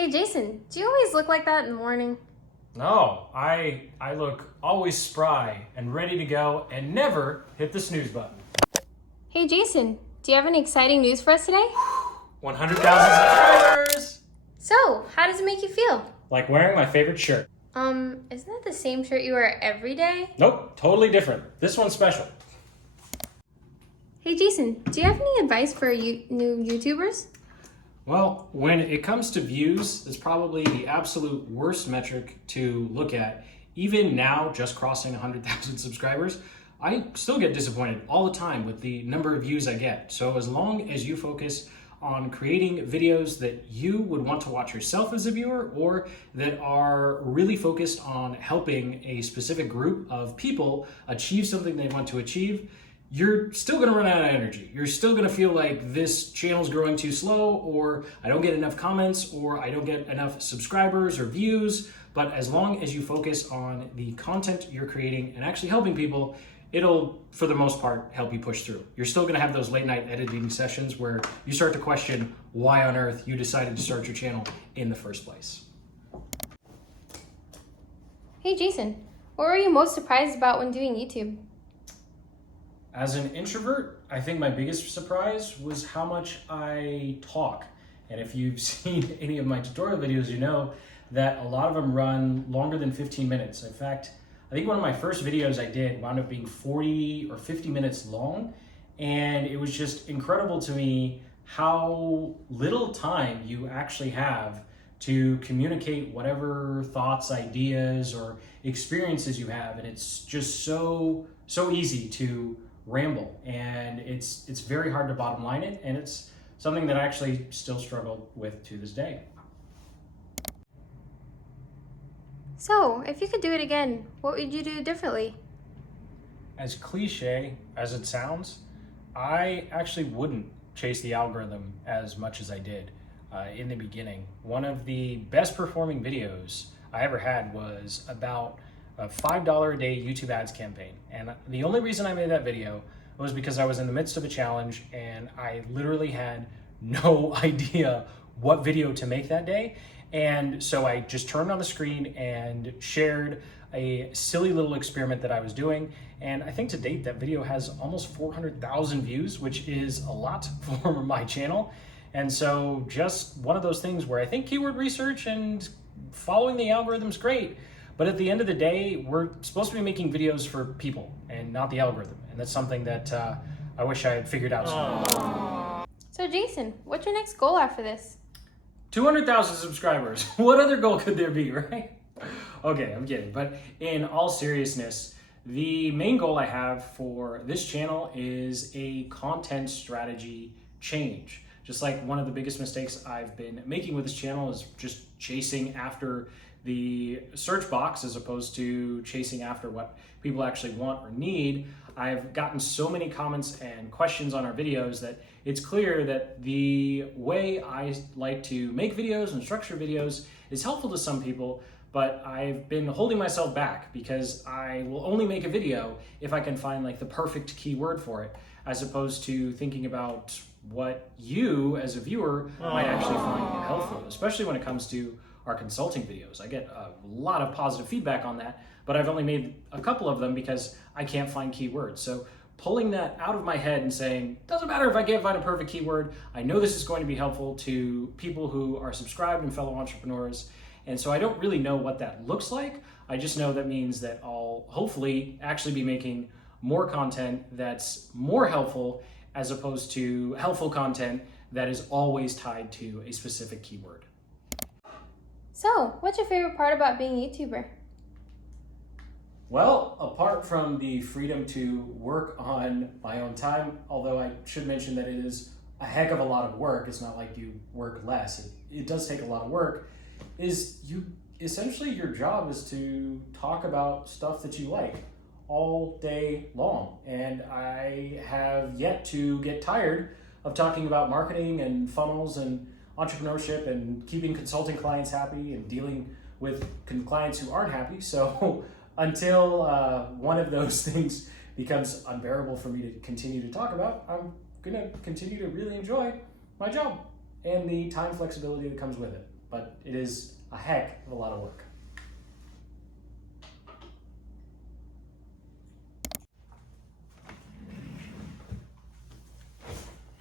Hey Jason, do you always look like that in the morning? No, I look always spry and ready to go and never hit the snooze button. Hey Jason, do you have any exciting news for us today? 100,000 subscribers! So, how does it make you feel? Like wearing my favorite shirt. Isn't that the same shirt you wear every day? Nope, totally different. This one's special. Hey Jason, do you have any advice for new YouTubers? Well, when it comes to views, it's probably the absolute worst metric to look at. Even now, just crossing 100,000 subscribers, I still get disappointed all the time with the number of views I get. So as long as you focus on creating videos that you would want to watch yourself as a viewer, or that are really focused on helping a specific group of people achieve something they want to achieve, you're still going to run out of energy. You're still going to feel like this channel's growing too slow, or I don't get enough comments, or I don't get enough subscribers or views. But as long as you focus on the content you're creating and actually helping people, it'll, for the most part, help you push through. You're still going to have those late night editing sessions where you start to question why on earth you decided to start your channel in the first place. Hey Jason, what were you most surprised about when doing YouTube? As an introvert, I think my biggest surprise was how much I talk. And if you've seen any of my tutorial videos, you know that a lot of them run longer than 15 minutes. In fact, I think one of my first videos I did wound up being 40 or 50 minutes long. And it was just incredible to me how little time you actually have to communicate whatever thoughts, ideas, or experiences you have. And it's just so easy to ramble, and it's very hard to bottom line it, and it's something that I actually still struggle with to this day. So, if you could do it again, what would you do differently? As cliche as it sounds, I actually wouldn't chase the algorithm as much as I did in the beginning. One of the best performing videos I ever had was about a $5 a day YouTube ads campaign. And the only reason I made that video was because I was in the midst of a challenge and I literally had no idea what video to make that day. And so I just turned on the screen and shared a silly little experiment that I was doing. And I think to date that video has almost 400,000 views, which is a lot for my channel. And so just one of those things where I think keyword research and following the algorithm's great. But at the end of the day, we're supposed to be making videos for people and not the algorithm. And that's something that I wish I had figured out sooner. So Jason, what's your next goal after this? 200,000 subscribers. What other goal could there be, right? Okay, I'm kidding. But in all seriousness, the main goal I have for this channel is a content strategy change. Just like one of the biggest mistakes I've been making with this channel is just chasing after the search box as opposed to chasing after what people actually want or need. I've gotten so many comments and questions on our videos that it's clear that the way I like to make videos and structure videos is helpful to some people, but I've been holding myself back because I will only make a video if I can find like the perfect keyword for it, as opposed to thinking about what you as a viewer might actually find helpful, especially when it comes to our consulting videos. I get a lot of positive feedback on that, but I've only made a couple of them because I can't find keywords. So pulling that out of my head and saying, doesn't matter if I can't find a perfect keyword, I know this is going to be helpful to people who are subscribed and fellow entrepreneurs. And so I don't really know what that looks like. I just know that means that I'll hopefully actually be making more content that's more helpful as opposed to helpful content that is always tied to a specific keyword. So, what's your favorite part about being a YouTuber? Well, apart from the freedom to work on my own time, although I should mention that it is a heck of a lot of work, it's not like you work less, it does take a lot of work, is essentially your job is to talk about stuff that you like all day long. And I have yet to get tired of talking about marketing and funnels and entrepreneurship and keeping consulting clients happy and dealing with clients who aren't happy. So until one of those things becomes unbearable for me to continue to talk about, I'm gonna continue to really enjoy my job and the time flexibility that comes with it. but it is a heck of a lot of work.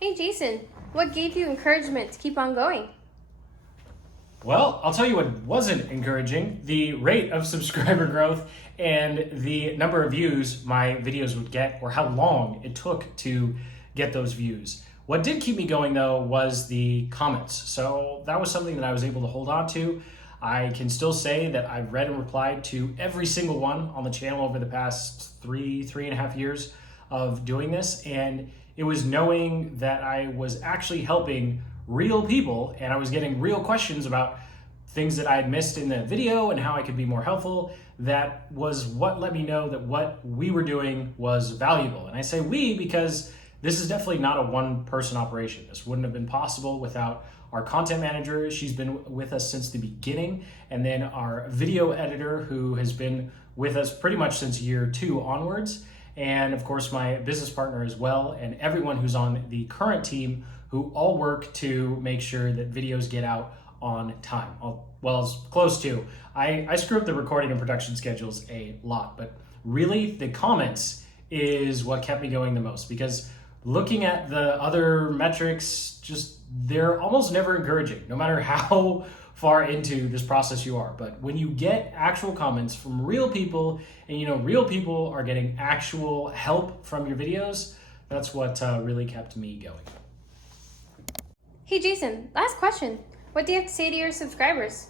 Hey Jason, what gave you encouragement to keep on going? Well, I'll tell you what wasn't encouraging: the rate of subscriber growth and the number of views my videos would get, or how long it took to get those views. What did keep me going though was the comments. So that was something that I was able to hold on to. I can still say that I've read and replied to every single one on the channel over the past three and a half years of doing this. And it was knowing that I was actually helping real people and I was getting real questions about things that I had missed in the video and how I could be more helpful. That was what let me know that what we were doing was valuable. And I say we because this is definitely not a one-person operation. This wouldn't have been possible without our content manager. She's been with us since the beginning. And then our video editor, who has been with us pretty much since year 2 onwards. And of course, my business partner as well, and everyone who's on the current team, who all work to make sure that videos get out on time. Well, as close to. I screw up the recording and production schedules a lot, but really the comments is what kept me going the most, because looking at the other metrics, they're almost never encouraging, no matter how far into this process you are. But when you get actual comments from real people, and real people are getting actual help from your videos, that's what really kept me going. Hey Jason, last question. What do you have to say to your subscribers?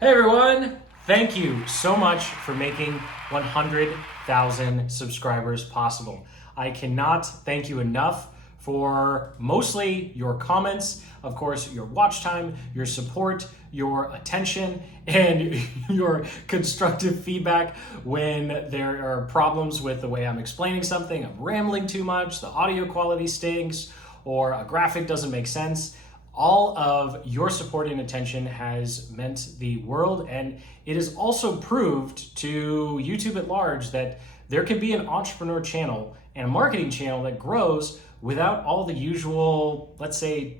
Hey everyone, thank you so much for making 100,000 subscribers possible. I cannot thank you enough for mostly your comments, of course, your watch time, your support, your attention, and your constructive feedback when there are problems with the way I'm explaining something, I'm rambling too much, the audio quality stinks, or a graphic doesn't make sense. All of your support and attention has meant the world, and it has also proved to YouTube at large that there can be an entrepreneur channel and a marketing channel that grows without all the usual, let's say,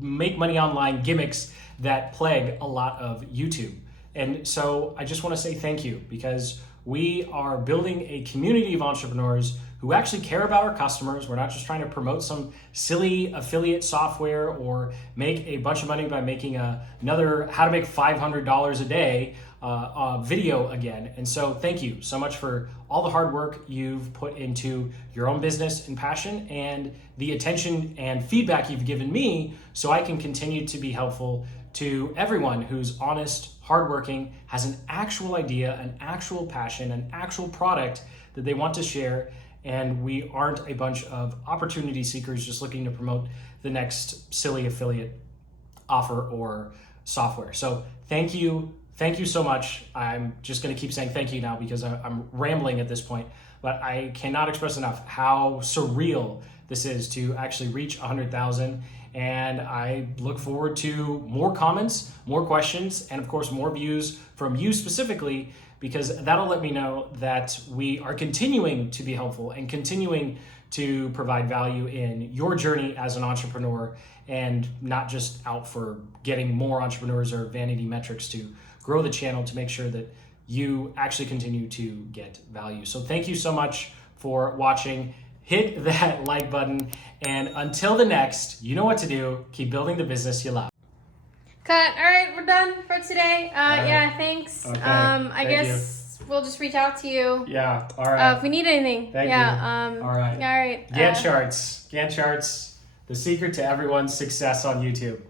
make money online gimmicks that plague a lot of YouTube. And so I just want to say thank you, because we are building a community of entrepreneurs who actually care about our customers. We're not just trying to promote some silly affiliate software or make a bunch of money by making another how to make $500 a day video again. And so thank you so much for all the hard work you've put into your own business and passion, and the attention and feedback you've given me so I can continue to be helpful to everyone who's honest, hardworking, has an actual idea, an actual passion, an actual product that they want to share. And we aren't a bunch of opportunity seekers just looking to promote the next silly affiliate offer or software. So thank you. Thank you so much. I'm just going to keep saying thank you now because I'm rambling at this point, but I cannot express enough how surreal this is to actually reach 100,000. And I look forward to more comments, more questions, and of course, more views from you specifically, because that'll let me know that we are continuing to be helpful and continuing to provide value in your journey as an entrepreneur, and not just out for getting more entrepreneurs or vanity metrics to grow the channel, to make sure that you actually continue to get value. So thank you so much for watching. Hit that like button, and until the next, you know what to do. Keep building the business you love. Cut. All right, we're done for today. right. Yeah, thanks. Okay, I guess we'll just reach out to you. Yeah, all right. If we need anything. Thank yeah. you. All right. All right. Gantt charts, the secret to everyone's success on YouTube.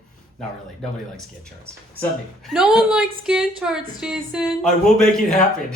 Not really. Nobody likes Gantt charts, except me. No one likes Gantt charts, Jason. I will make it happen.